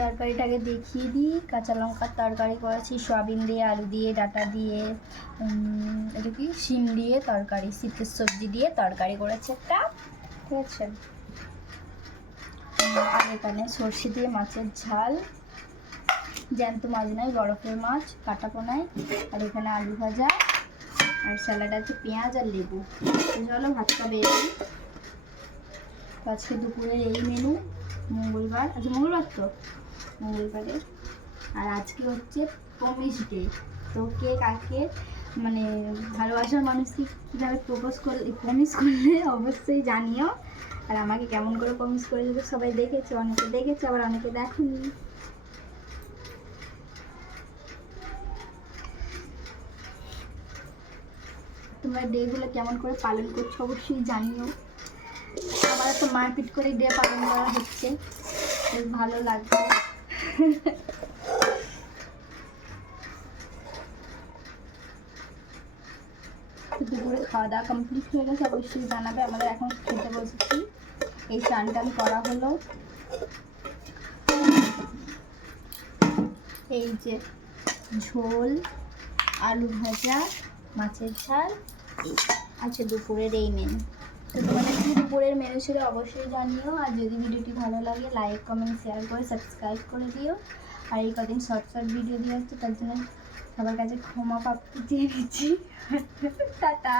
তরকারিটাকে দেখিয়ে দিই। কাঁচা লঙ্কার তরকারি করেছি, সয়াবিন দিয়ে, আলু দিয়ে, ডাঁটা দিয়ে, এটা কি শিম দিয়ে তরকারি, শীতের সবজি দিয়ে তরকারি করেছে একটা, ঠিক আছে। আর এখানে সর্ষে দিয়ে মাছের ঝাল, জ্যান্ত মাছ নয়, বরফের মাছ, কাটা পোনায়। আর এখানে আলু ভাজা, আর স্যালাড আছে, পেঁয়াজ আর লেবু। চলো ভাতটা বেরিয়ে। তো আজকে দুপুরের এই মেনু, মঙ্গলবার, আজকে মঙ্গলবার তো, মঙ্গলবারের। আর আজকে হচ্ছে প্রমিস ডে। তো কে কাকে মানে ভালোবাসার মানুষকে কীভাবে প্রমিস করলে অবশ্যই জানিও। আর আমাকে কেমন করে প্রমিস করে যদি সবাই দেখেছে, অনেকে দেখেছে, আবার অনেকে দেখেনি। তোমরা ডেগুলো কেমন করে পালন করছো অবশ্যই জানিও। আমার তো মারপিট করে ডে পালন করা হচ্ছে, বেশ ভালো লাগবে। দুপুরে খাওয়া দাওয়া কমপ্লিট হয়ে গেছে, অবশ্যই জানাবে। আমাদের এখন খেতে বসেছি, এই চান টান করা হলো। এই যে ঝোল, আলু ভাজা, মাছের ঝাল, আছে দুপুরের এই মেনু। তো তোমাদের কি দুপুরের মেনু ছিল অবশ্যই জানিও। আর যদি ভিডিওটি ভালো লাগে লাইক কমেন্ট শেয়ার করে সাবস্ক্রাইব করে দিও। আর এই কদিন শর্ট ভিডিও দিয়ে আসছে, তার জন্য সবার কাছে ক্ষমা প্রাপ্তি চেয়ে নিচ্ছি। টাটা।